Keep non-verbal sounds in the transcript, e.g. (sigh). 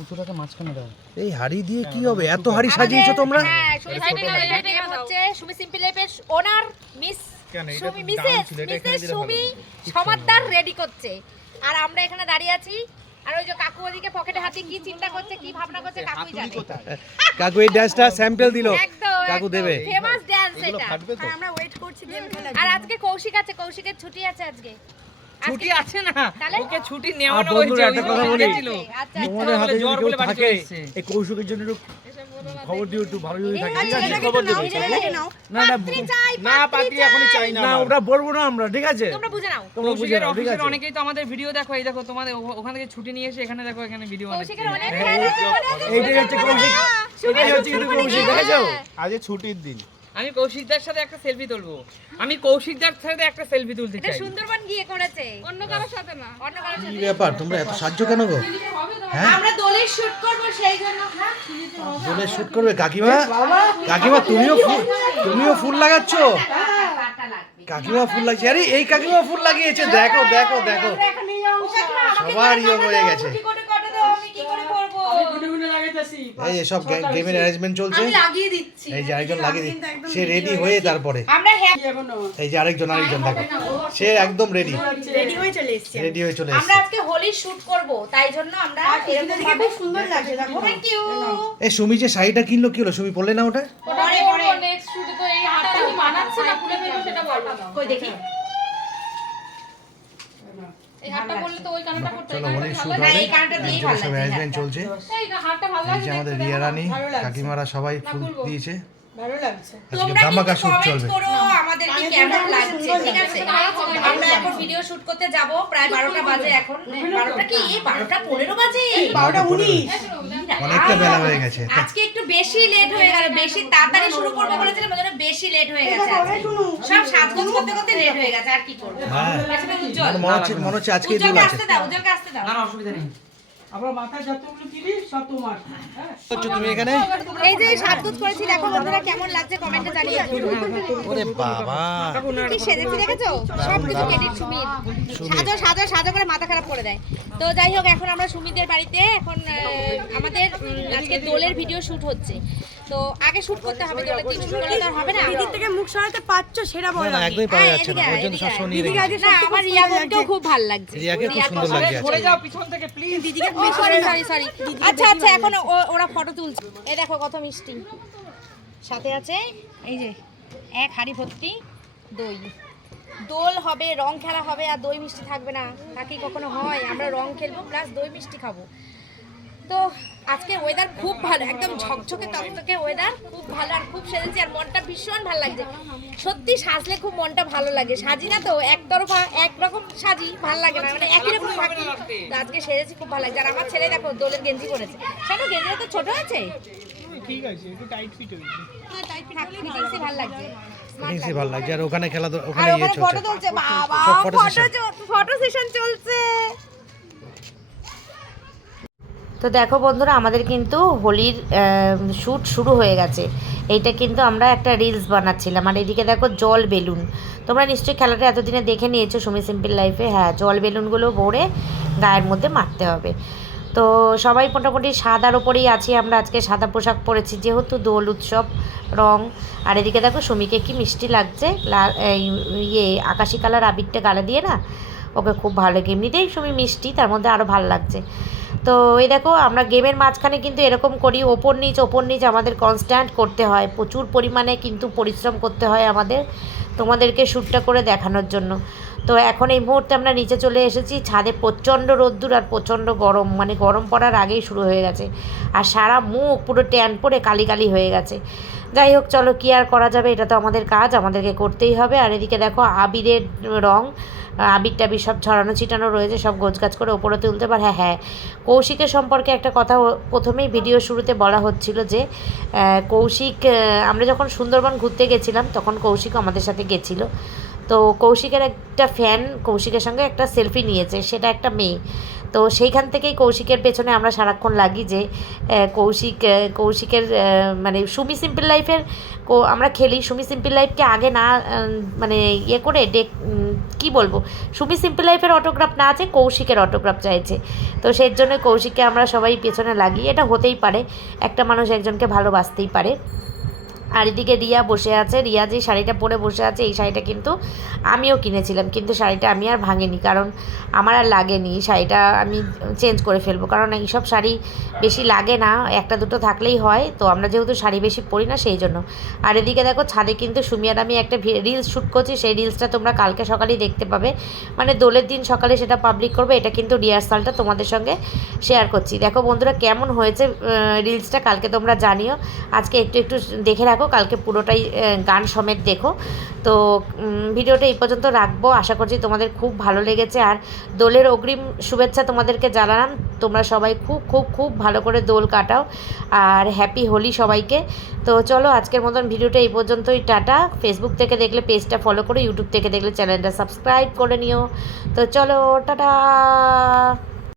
উঁচুটাকে মাঝখানে দাও। এই হাড়ি দিয়ে কি হবে? এত হাড়ি সাজিয়েছো তোমরা? হ্যাঁ সুমি সিম্পল লাইফের হচ্ছে সুমি সিম্পল লাইফের owner miss Sumi missus missus Sumi Samaddar ready করছে। আর আমরা এখানে দাঁড়িয়ে আছি। আর ওই যে কাকু ওদিকে পকেটে হাতে কি চিন্তা করছে কি ভাবনা করছে কাকুই জানে। (laughs) কাকু এই ড্যান্সটা স্যাম্পল দিল। কাকু দেবে। ফেমাস ড্যান্স এটা। আমরা ওয়েট করছি গেম খেলার আর আজকে কৌশিক আছে কৌশিকের ছুটি আছে আজকে। ছুটি আছে না? ওকে ছুটি নেওয়ানো হয়েছে একটা কথা বলি। আচ্ছা তোমাদের হাতে জ্বর যদি কেউ বলে থাকে এই কৌশিকের জন্য একটু খবর দিও একটু ভালো যদি থাকে। ঠিক আছে খবর নাও। না না না পাত্রী এখনই চাই। না না ওটা বলব না আমরা ঠিক আছে? তোমরা বুঝে নাও। তোমরা বুঝে নাও ঠিক আছে। অনেকেই তো আমাদের ভিডিও দেখো এই দেখো তোমাদের ওখান থেকে ছুটি নিয়ে এসে এখানে দেখো এখানে ভিডিও অনেক বানাচ্ছে। এইটাই হচ্ছে কৌশিক। এটাই হচ্ছে কিন্তু কৌশিক দেখেছ? আজ ছুটির দিন। আমি কৌশিকদার সাথে একটা সেলফি তুলবো। আমি কৌশিকদার সাথে একটা সেলফি তুলতে এটা চাই। সুন্দরবন গিয়ে করেছে। অন্য কারোর সাথে না। অন্য কারোর কি সাথে ব্যাপার? তোমরা এত সাহায্য কেন গো? হ্যাঁ? আমরা দোলের শুট করব সেই জন্য। হ্যাঁ বলে শুট করবে? কাকিমা? কাকিমা তুমিও ফুল তুমিও ফুল লাগাচ্ছো? কাকিমা ফুল লাগছে আরে এই কাকিমা ফুল লাগিয়েছে। দেখো দেখো দেখো। সবার ইয়ে হয়ে গেছে। এই যে সব গেমের অ্যারেঞ্জমেন্ট চলছে। আমি লাগিয়ে দিচ্ছি। এই যে আরেকজন লাগিয়ে সে রেডি হয়ে তারপরে। আমরা হ্যাঁ এই যে আরেকজন আরেকজন দেখো। সে একদম রেডি রেডি হয়ে চলে এসেছি। রেডি হয়ে চলে আমরা আজকে হোলি শুট করব তাই জন্য আমরা এরকম ভাবে সুন্দর লাগছে দেখো। থ্যাংক ইউ এই সুমি যে শাড়িটা কিনলো কি হলো? সুমি পড়লে না ওটা? পরে পরে। নেক্সট শুটে তো এই হাতটা কি মানাচ্ছে না খুলে সেটা বলব কই দেখি? এই হারটা পরলে তো ওই কানাটা করতে চলো অনেক শুট না, হবে এই কানটা দিয়েই ভালো সব অ্যারেঞ্জমেন্ট হ্যাঁ। চলছে। এই ভালো আমাদের রিয়া রানী কাকিমারা সবাই ফুল দিয়েছে। ভালো লাগছে। আজকে তোমরা ধামাকা কিন্তু শুট কমেন্ট চলবে। করো। আমাদের কি কেমন লাগছে? ঠিক আছে? আমরা এখন ভিডিও শুট করতে যাব প্রায় 12টা বাজে এখন। 12টা কি? এই 12টা 15 বাজে। বারোটা উনিশ। অনেকটা বেলা হয়ে গেছে। আজকে একটু বেশি লেট হয়ে গেল বেশি তাড়াতাড়ি শুরু করব বলেছিলাম ওই জন্য বেশি লেট হয়ে গেছে সব সাজগোজ করতে করতে লেট হয়ে গেছে আর কি করব? হ্যাঁ। মানে মনে হচ্ছে মনে হচ্ছে আজকেই দোল উজ্জ্বলকে আসতে দাও উজ্জ্বলকে আসতে দাও। না অসুবিধা নেই। তুমি এখানে। এই যে সাজগোজ করেছি দেখো বন্ধুরা কেমন লাগছে কমেন্টে জানিয়ে ওরে বাবা। কি সেজেছি দেখেছ? সব কিছু ক্রেডিট সুমিত সাজো সাজো সাজো করে মাথা খারাপ করে দেয়। তো যাই হোক এখন আমরা সুমিতের বাড়িতে এখন আহ, আমাদের আজকে দোলের ভিডিও শুট হচ্ছে। তো আগে শুট করতে হবে দোলের দিন শুট করলে তো হবে না? দিদির থেকে মুখ সরাতে পারছ সেটা বলো না একদমই পাওয়া হ্যাঁ, যাচ্ছে না। এদিকে ওর জন্য সব। রেখেছি না আমার রিয়া বোনকেও খুব ভালো লাগছে। রিয়াকে খুব সুন্দর লাগছে সরে যাও পিছন থেকে প্লিজ দিদিকে সরি সরি সরি আচ্ছা আচ্ছা এখন ও- ওরা ফটো তুলছে। এই দেখো কত মিষ্টি। সাথে আছে এই যে এক হাড়ি ভর্তি দই। দোল হবে রং খেলা হবে আর দই মিষ্টি থাকবে না। তা কি কখনো হয়? আমরা রং খেলব প্লাস দই মিষ্টি খাব। তো আজকে ওয়েদার খুব ভালো একদম ঝকঝকে তকতকে ওয়েদার খুব ভালো আর খুব সেজেছি আর মনটা ভীষণ ভালো লাগছে। সত্যি সাজলে খুব মনটা ভালো লাগে। সাজি না তো? একতরফা একরকম সাজি ভালো লাগে না। মানে একই রকম থাকি। তো আজকে সেজেছি খুব ভালো লাগছে। আর আমার ছেলে দেখো দোলের গেঞ্জি পরেছে। কেন গেঞ্জিটা তো ছোট আছে? ঠিক আছে একটু টাইট ফিট হয়েছে থাক, ফিটিংসই ভালো লাগছে। ফিটিংসই ভালো লাগছে। আর ওখানে খেলা ওখানে ইয়ে ফটো তুলছে বাবা। ফটো সেশন চলছে। তো দেখো বন্ধুরা, আমাদের কিন্তু হোলির শ্যুট শুরু হয়ে গেছে। এইটা কিন্তু আমরা একটা রিলস বানাচ্ছিলাম। আর এদিকে দেখো জল বেলুন। তোমরা নিশ্চয়ই খেলাটা এতদিনে দেখে নিয়েছো সুমি সিম্পল লাইফে। হ্যাঁ জল বেলুনগুলো ভরে গায়ের মধ্যে মারতে হবে। তো সবাই মোটামুটি সাদার ওপরেই আছি আমরা। আজকে সাদা পোশাক পরেছি যেহেতু দোল উৎসব, রং। আর এদিকে দেখো সুমিকে কি মিষ্টি লাগছে। ইয়ে আকাশি কালার আবিরটা গালে দিয়ে না? ওকে খুব ভালো লাগে। এমনিতেই সুমি মিষ্টি, তার মধ্যে আরও ভালো লাগছে। তো এই দেখো, আমরা গেমের মাঝখানে কিন্তু এরকম করি, ওপর নিচ ওপর নিচ আমাদের কনস্ট্যান্ট করতে হয়। প্রচুর পরিমাণে কিন্তু পরিশ্রম করতে হয় আমাদের তোমাদেরকে শ্যুটটা করে দেখানোর জন্য। তো এখন এই মুহূর্তে আমরা নিচে চলে এসেছি, ছাদে প্রচণ্ড রোদ্দুর আর প্রচণ্ড গরম। মানে গরম পড়ার আগেই শুরু হয়ে গেছে। আর সারা মুখ পুরো ট্যান পরে কালি কালি হয়ে গেছে। যাই হোক, চলো কী আর করা যাবে, এটা তো আমাদের কাজ, আমাদেরকে করতেই হবে। আর এদিকে দেখো, আবিরের রং আবির টাবির সব ছড়ানো ছিটানো রয়েছে, সব গোছগাছ করে ওপরে তুলতে পার। হ্যাঁ হ্যাঁ কৌশিকের সম্পর্কে একটা কথা প্রথমেই ভিডিও শুরুতে বলা হচ্ছিল যে কৌশিক আমরা যখন সুন্দরবন ঘুরতে গেছিলাম, তখন কৌশিক আমাদের সাথে গেছিল। তো কৌশিকের একটা ফ্যান কৌশিকের সঙ্গে একটা সেলফি নিয়েছে, সেটা একটা মেয়ে। তো সেইখান থেকেই কৌশিকের পেছনে আমরা সারাক্ষণ লাগি যে কৌশিক কৌশিকের মানে সুমি সিম্পল লাইফের আমরা খেলি। সুমি সিম্পল লাইফকে আগে না মানে ইয়ে করে ডেক কী বলব? সুমি সিম্পল লাইফের অটোগ্রাফ না আছে, কৌশিকের অটোগ্রাফ চাইছে। তো সেই জন্য কৌশিককে আমরা সবাই পেছনে লাগি। এটা হতেই পারে, একটা মানুষ একজনকে ভালোবাসতেই পারে। আর এদিকে রিয়া বসে আছে। রিয়া যে শাড়িটা পরে বসে আছে, এই শাড়িটা কিন্তু আমিও কিনেছিলাম, কিন্তু শাড়িটা আমি আর ভাঙিনি, কারণ আমার আর লাগেনি। শাড়িটা আমি চেঞ্জ করে ফেলব, কারণ এইসব শাড়ি বেশি লাগে না, একটা দুটো থাকলেই হয়। তো আমরা যেহেতু শাড়ি বেশি পরি না, সেই জন্য। আর এদিকে দেখো, ছাদে কিন্তু সুমিয়ার আমি একটা রিলস শ্যুট করছি, সেই রিলসটা তোমরা কালকে সকালেই দেখতে পাবে। মানে দোলের দিন সকালে সেটা পাবলিক করবে, এটা কিন্তু রিহার্সালটা তোমাদের সঙ্গে শেয়ার করছি। দেখো বন্ধুরা, কেমন হয়েছে রিলসটা কালকে তোমরা জানিও। আজকে একটু একটু দেখে রাখো। কালকে পুরোটাই গান সমেত দেখো। তো ভিডিওটা এই পর্যন্ত রাখব। আশা করছি তোমাদের খুব ভালো লেগেছে। আর দোলের অগ্রিম শুভেচ্ছা তোমাদেরকে জানালাম। তোমরা সবাই খুব খুব খুব ভালো করে দোল কাটাও। আর হ্যাপি হোলি সবাইকে। তো চলো, আজকের মতন ভিডিওটা এই পর্যন্তই। টাটা। ফেসবুক থেকে দেখলে পেজটা ফলো করো ইউটিউব থেকে দেখলে চ্যানেলটা সাবস্ক্রাইব করে নিও। তো চলো, টাটা!